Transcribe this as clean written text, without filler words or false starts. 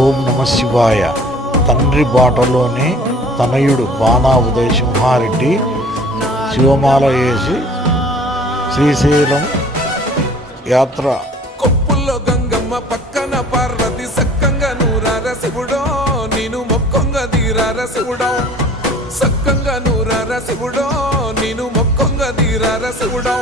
ఓం నమ శివాయ. తండ్రి బాటలోనే తనయుడు బాణా ఉదయ సింహారెడ్డి శివమాల వేసి శ్రీశైలం యాత్ర. కొప్పుల్లో గంగమ్మ పక్కన పార్వతి సక్కంగా నూరార శివుడో నేను మొక్కొంగ తీరార శివుడో, సక్కంగా నూరార శివుడో నేను మొక్కొంగ తీరార శివుడో.